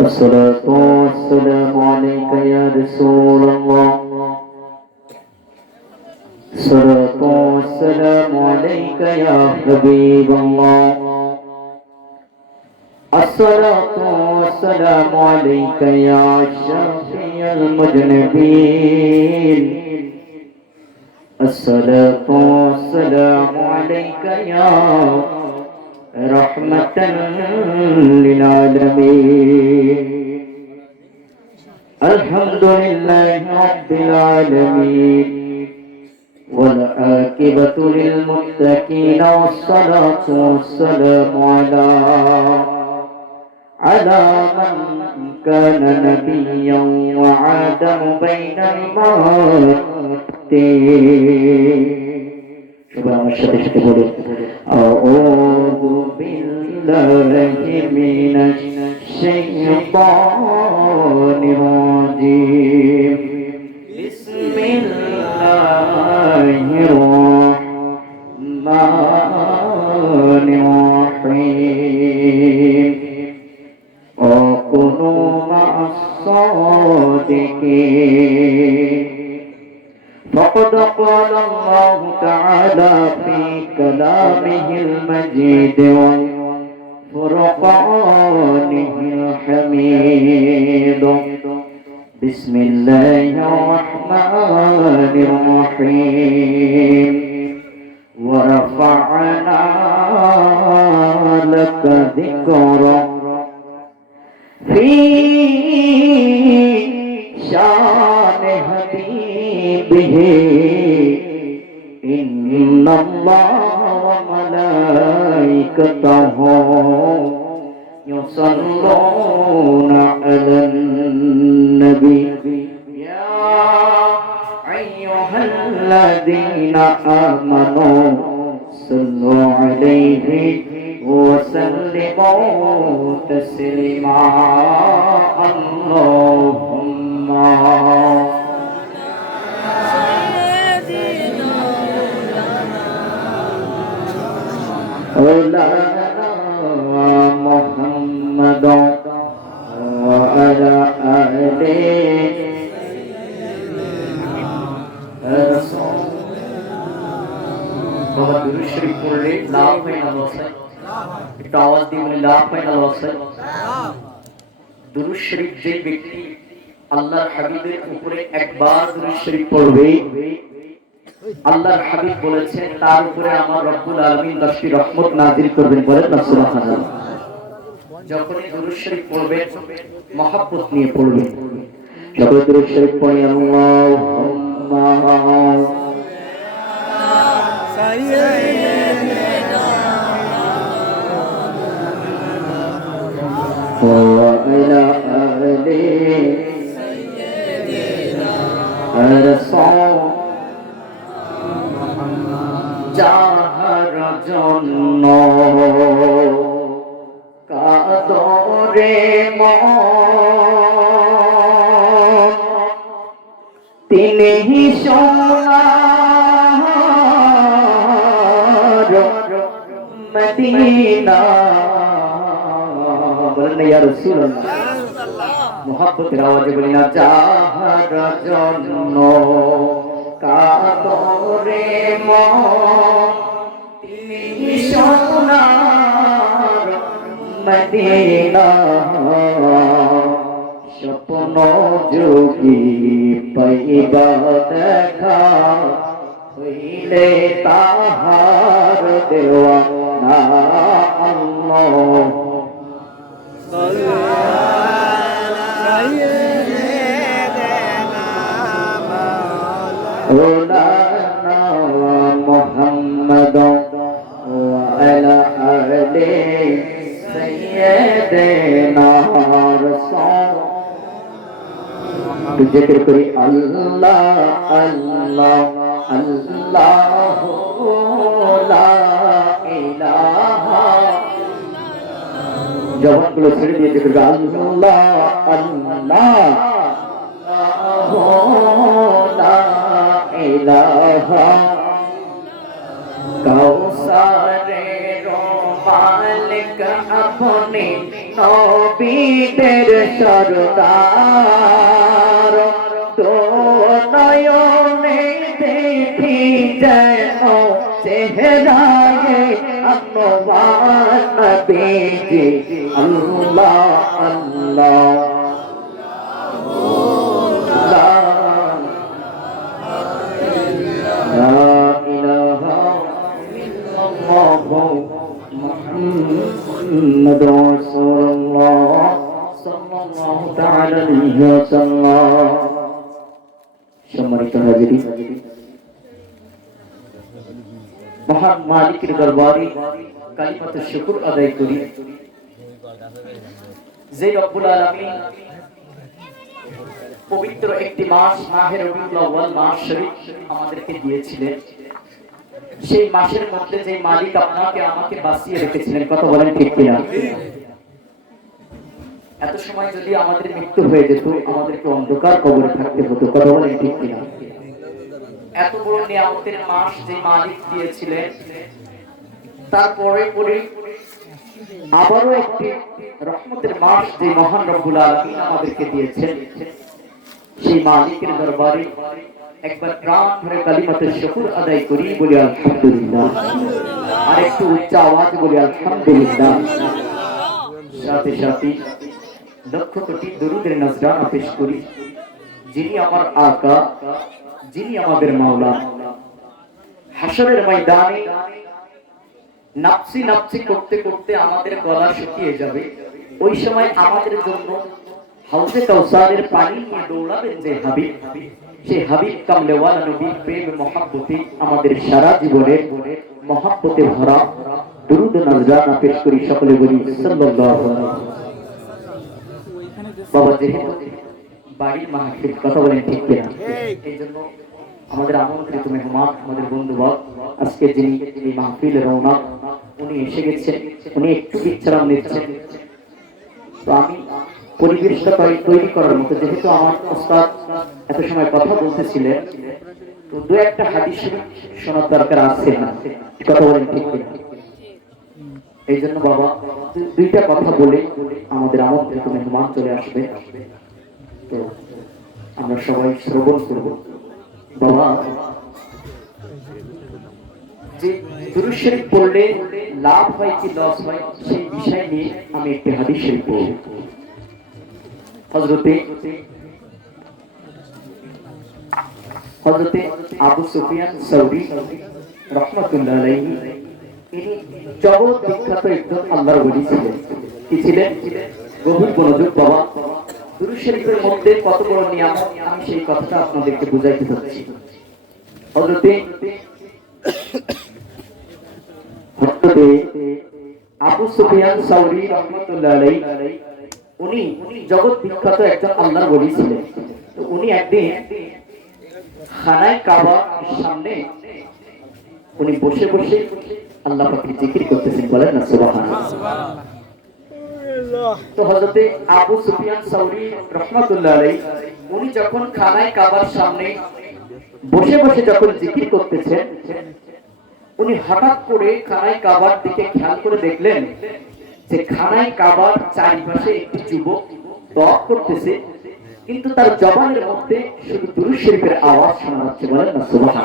الصلاة والسلام عليك يا رسول الله. الصلاة والسلام عليك يا حبيب الله. الصلاة والسلام عليك يا شفيع المذنبين. الصلاة والسلام عليك يا رحمة للعالمين. الحمد لله رب العالمين والعاقبة للمتقين والصلاة والسلام على من كان نبيا وعادم بين الموتين. سبحان الله. أعوذ بالله من الشيطان الرجيم. بسم الله الرحمن الرحيم. وكونوا مع الصادقين. فقد قال الله تعالى في كلامه المجيد وفرقانه الحميد. بسم الله الرحمن الرحيم. ورفعنا لك ذكرك في شان حبيبه. إن الله وملائكته يصلون على النبي. يا أيها الذين آمنوا صلوا عليه وسلموا تسليما. اللهم مولانا محمد وعلى آله رسول বাবা দুরূদ শরীফ পড়লে লাভ হয় না লস হয়? একটু আওয়াজ দিয়ে বলে লাভ হয় না লস হয়? দুরূদ শরীফ যে ব্যক্তি আল্লাহর হাবিবের উপরে একবার দুরূদ শরীফ পড়বে, আল্লাহর হাবিব বলেছেন তার উপরে আমার রব্বুল আলামিন 10টি রহমত নাযিল করবেন। বলেন না সুবহানাল্লাহ। যখনই দুরূদ শরীফ পড়বেন মহব্বত নিয়ে পড়বেন। যখন দুরূদ শরীফ পড়ি আল্লাহুম্মা وعلى آل رسول যাহার জন্য কাদরে মন তিনি সোনার মদিনা। বলেন ইয়া রাসূলুল্লাহ। মুহাব্বতের আওয়াজে বলি না যাহার জন্য কাদরে মন তিনি সোনার মদিনা। স্বপ্ন যোগী পাইবা দেখা হইলে তাহার দেওয়ানা। আল্লাহ مولانا محمد وعلى آل سيدنا رسول. जिक्र करी अल्लाह अल्लाह अल्लाह ला इलाहा। জবানগুলো ছেড়ে দিয়ে জিকির করি আল্লাহ আল্লাহ লা ইলাহা। কাউসারের মালিক আপনি নবীদের সরদার তো নয়নে দেখি যেন চেহারায়ে আনোয়ার নবীজি আল্লাহ আল্লাহ محمد رسول الله صلى الله تعالى عليه وسلم সম্মানিত হাজিরিন মহান মালিকের দরবারে কালিমাতে শুকর আদায় করি যে রব্বুল আলামিন পবিত্র একটি মাস মাহে রবিউল আউয়াল মাস শরীফ আমাদেরকে দিয়েছিলেন সেই মাসের মধ্যে যে মালিক আপনাকে আমাকে বাঁচিয়ে রেখেছিলেন কথা বলেন ঠিক কিনা এত সময় যদি আমাদের মৃত্যু হয়ে যেত আমাদেরকে অন্ধকার কবরে থাকতে হতো কথা বলেন ঠিক কিনা এত বড় নিয়ামতের মাস যে মালিক দিয়েছিলেন তারপরে পরে আবারও একটি রহমতের মাস যে মহান রব্বুল আলামিন আমাদেরকে দিয়েছেন সেই মালিকের দরবারে একবার প্রাণ ভরে কালিমাতে শুকর আদায় করি বলি আলহামদুলিল্লাহ আর একটু উচ্চ আওয়াজ বলি আলহামদুলিল্লাহ সাথে সাথে লক্ষ কোটি দরুদের নজরানা পেশ করি যিনি আমার আকা যিনি আমাদের মাওলা হাশরের ময়দানে নাফসি নাফসি করতে করতে আমাদের গলা শুকিয়ে যাবে ওই সময় আমাদের জন্য হাউজে কাউসারের পানি নিয়ে দৌড়াবেন যে হাবিব সেই হাবিব কামলেওয়ালা নবীর প্রেম মহব্বতে আমাদের সারা জীবনের মহব্বতে ভরা দুরুদ নজরানা পেশ করি সকলে বলি সাল্লাল্লাহু আলাইহি বাবা যেহেতু বাড়ির মাহফিল কথা বলেন ঠিক কিনা এই জন্য আমাদের আমন্ত্রিত মেহমান আমাদের বন্ধুবর্গ আজকে যিনি এই মাহফিলের রওনা উনি এসে গেছেন উনি একটু বিশ্রাম নিচ্ছেন তো আমি পরিবেশটা তৈরি করার মতো যেহেতু আমার ওস্তাদ এত সময় কথা বলতেছিলেন তো দু একটা হাদিস শোনার দরকার আছে না কথা বলেন ঠিক কিনা এই জন্য বাবা দুইটা কথা বলে আমাদের আমন্ত্রিত মেহমান চলে আসবে তো আমরা সবাই শ্রবণ করব বাবা যে দুরূদ শরীফ পড়লে লাভ হয় কি লস হয় সেই বিষয় নিয়ে আমি একটি হাদিস শরীফ পড়ব হযরতে আবু সুফিয়ান সৌরি রাহমাতুল্লাহ আলাইহি তিনি জগৎ বিখ্যাত একজন আল্লাহর ওলি ছিলেন কি ছিলেন গভীর মনোযোগ বাবা দুরূদ শরীফের মধ্যে কত বড় নিয়ামত আমি সেই কথাটা আপনাদেরকে বুঝাইতে চাচ্ছি হযরতে আবু সুফিয়ান সৌরি রাহমাতুল্লাহ আলাইহি উনি জগৎ বিখ্যাত একজন আল্লাহর ওলি ছিলেন তো উনি একদিন খানায় কাবার সামনে উনি বসে বসে আল্লাহ পাকের জিকির করতেছেন বলেন না সুবহানাল্লাহ তো হযরতে আবু সুফিয়ান সৌরি রাহমাতুল্লাহ আলাইহি উনি যখন খানায় কাবার সামনে বসে বসে যখন জিকির করতেছেন উনি হঠাৎ করে খানায় কাবার দিকে খেয়াল করে দেখলেন যে খানায় কাবার চারিপাশে একটি যুবক দোয়া করতেছে কিন্তু তার জবানের মধ্যে শুধু দুরূদ শরীফের আওয়াজ শোনা যাচ্ছে বলেন না সুবহানাল্লাহ